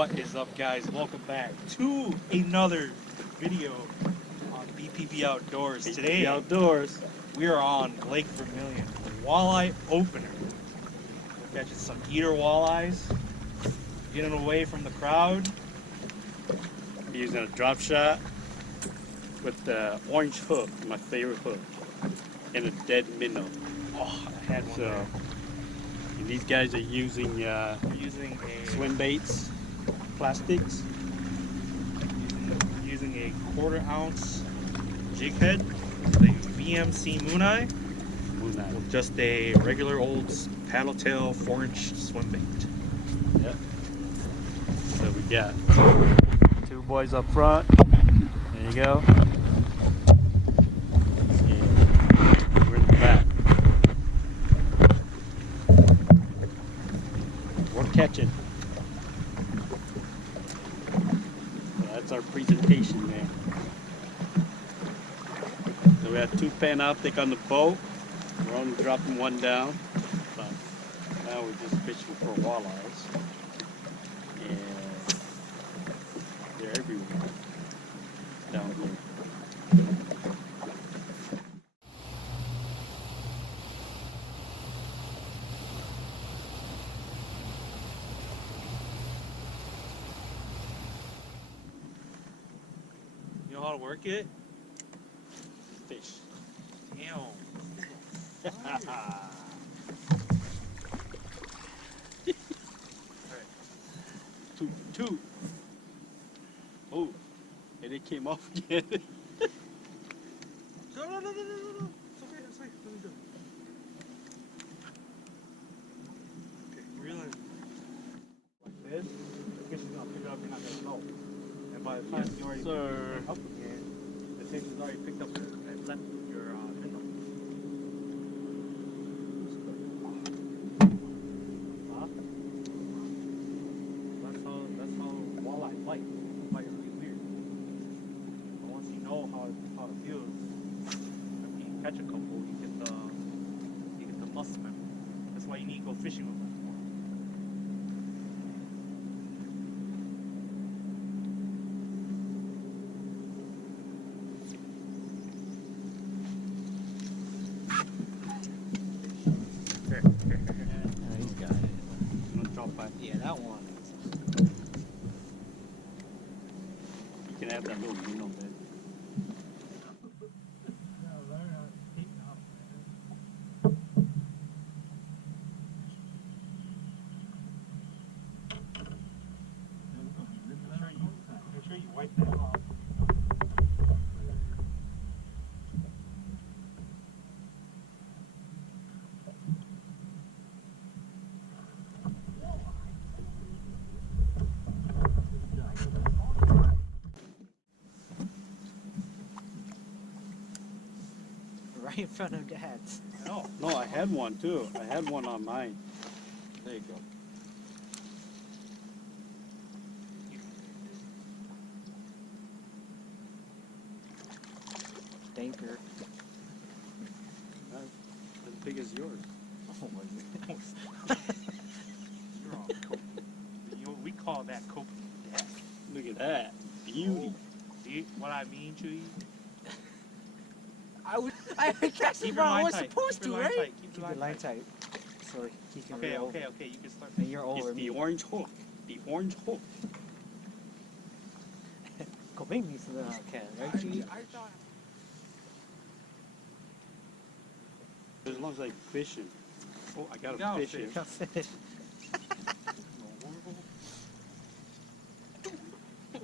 What is up, guys? Welcome back to another video on BPV Outdoors. Today, we are on Lake Vermilion, walleye opener. We're catching some eater walleyes, getting away from the crowd. Using a drop shot with the orange hook, my favorite hook, and a dead minnow. Oh, I had one So, there. and these guys are using We're using a swim baits, plastics. using a 1/4 ounce jig head, the VMC minnow, with just a regular old paddle tail 4-inch swim bait. Yep. So we got two boys up front. There you go. And we're in the back. We're catching. So that's our presentation there. So we have 2 panoptic on the boat. We're only dropping one down. But now we're just fishing for walleyes. And they're everywhere down here. You know how to work it? Fish. Damn. Two. Oh, and it came off again. No. It's okay. It's okay. Let me do it. Okay, reel in. Like this, the fish is gonna pick it up, you're not gonna know. And by the time you already pick it up again, the fish has already picked up and left your minnow. Huh? That's how walleye bite. They bite really weird. But once you know how it feels, after you catch a couple, you get the muscle memory. That's why you need to go fishing with them more. Yeah, he's got it. I'm gonna drop by. Yeah, that one. You can have that little minnow bed. Make sure you wipe that off. Right in front of Dad's. No, I had one too. I had one on mine. There you go. Stinker. As big as yours. Oh my goodness. You're all coke. We call that coke death. Look at that. Beauty. See what I mean, Chewy? I catch Keep it your wrong. I line was tight. supposed Keep to, your line right? tight. Keep Keep your your line line tight. So he can Okay, reel okay. You can start. And you're It's over the me. orange hook. The orange hook. Go bring me some can, right, G? As long as I fishing. Oh, I got Now a fish fish. here. Come finish.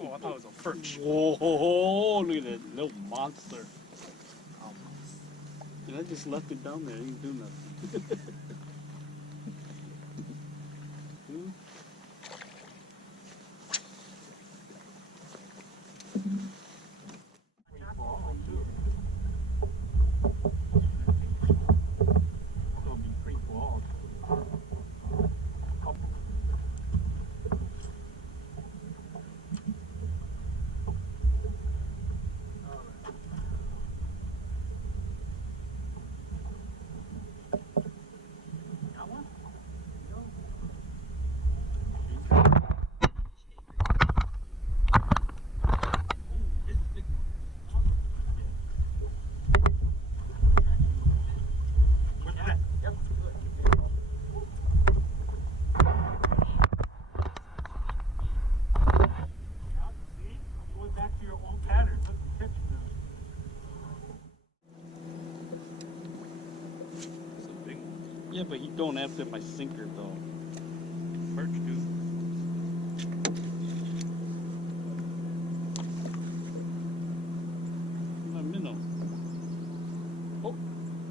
Oh, I thought it was a perch. Whoa, look at that little monster. And I just left it down there. I didn't do nothing. Hmm? Yeah, but he going after my sinker though. Perch, dude. My minnow. Oh,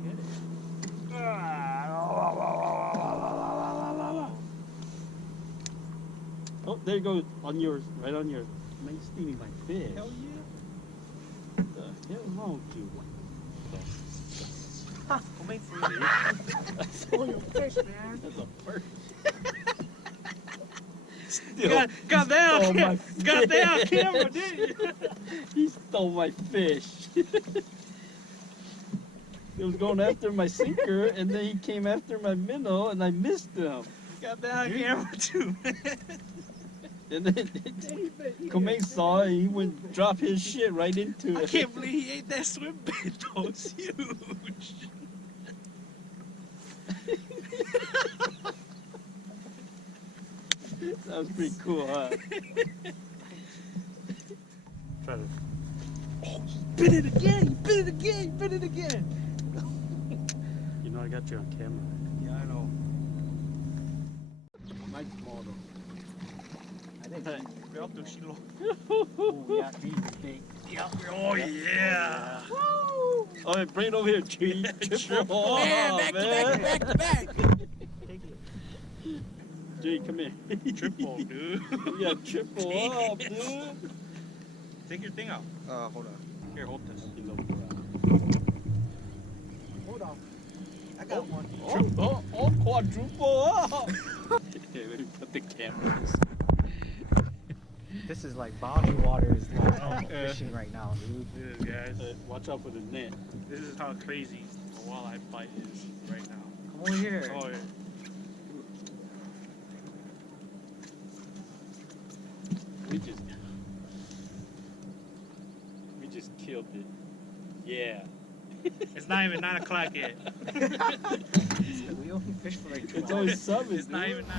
Get it. oh, there you go. On yours, right on yours. Man, he's stealing my fish. Hell yeah. What the hell is wrong with you? Ha! Come in for you. Stole your fish, man. That's a perch. Goddamn camera, didn't you? He stole my fish. He was going after my sinker, and then he came after my minnow, and I missed him. Goddamn camera too. And then Kumail saw it, and he went drop his shit right into I it. can't believe he ate that swim bait though. It's huge. That was pretty cool, huh? Try to. Oh, bit it again! You bit it again! You bit it again! You know I got you on camera. Yeah, I know. Mine's small though. I think. We're up to Shilo. Oh, yeah, he's big. Oh yeah! Oh, hey, bring it over here, G. Triple. Oh, Man, back to back. Take it. G, come here. Triple, dude. Yeah, triple up, dude. Take your thing out. Hold on. Here, hold this. Hold on. I got one. Oh, quadruple up. Here, let me put the camera. This is like body water is like fishing right now, dude. This is, guys. Watch out for the net. This is how crazy a walleye bite is right now. Come over here. Oh yeah. We just killed it. Yeah. It's not even 9 o'clock yet. We only fish for like 2 It's hours. always 7. It's not even 9.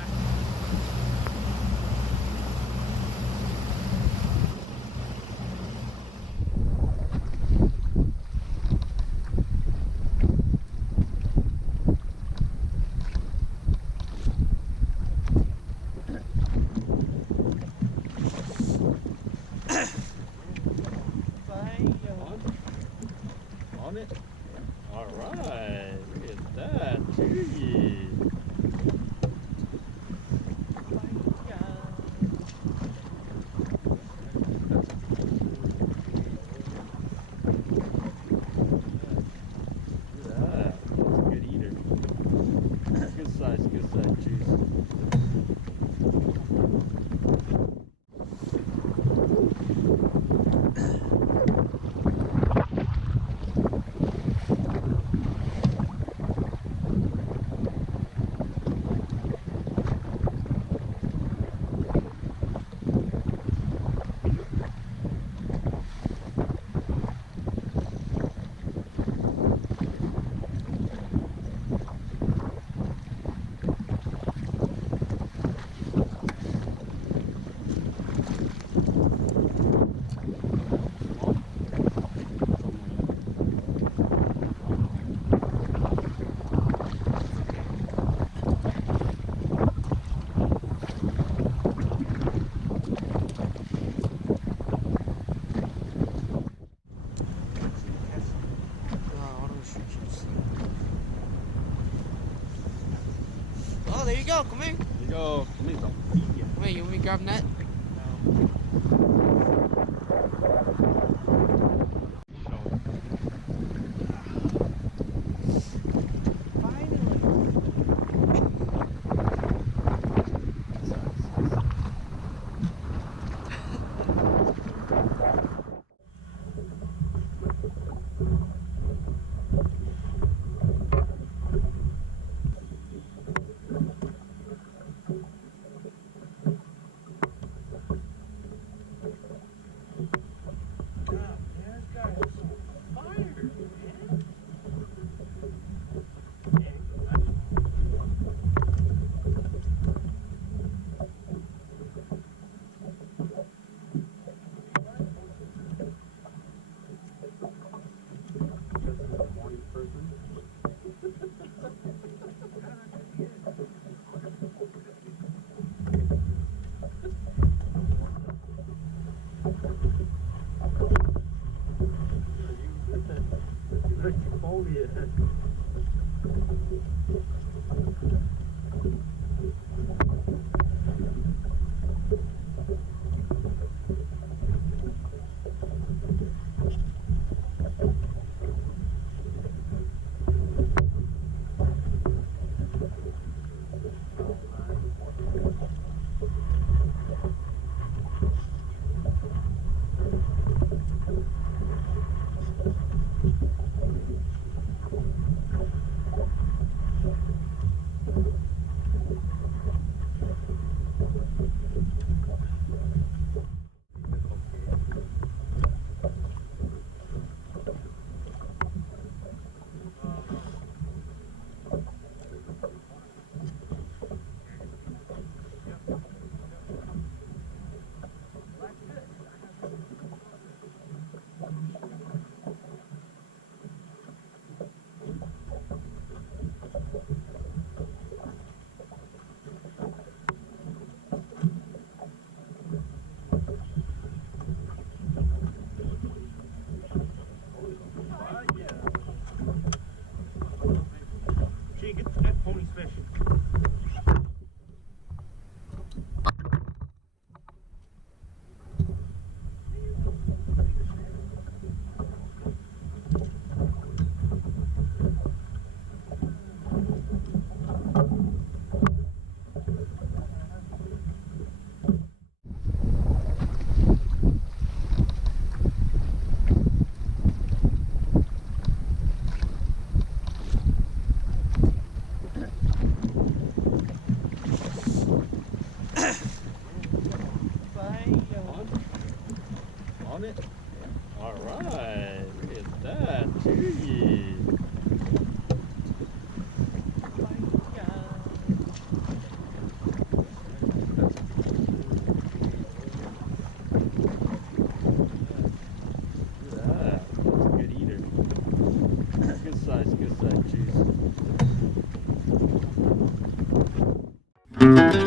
On it. All right. Look at that. Gee. Look at that. That's a good eater. Good size, juice. Oh, there you go. Come here. There you go. Come here, Wait, you want me to grab net? Jay, get that pony's fish. On it. All right. Look at that. Gee. Look at that. That's a good eater. Good size juice.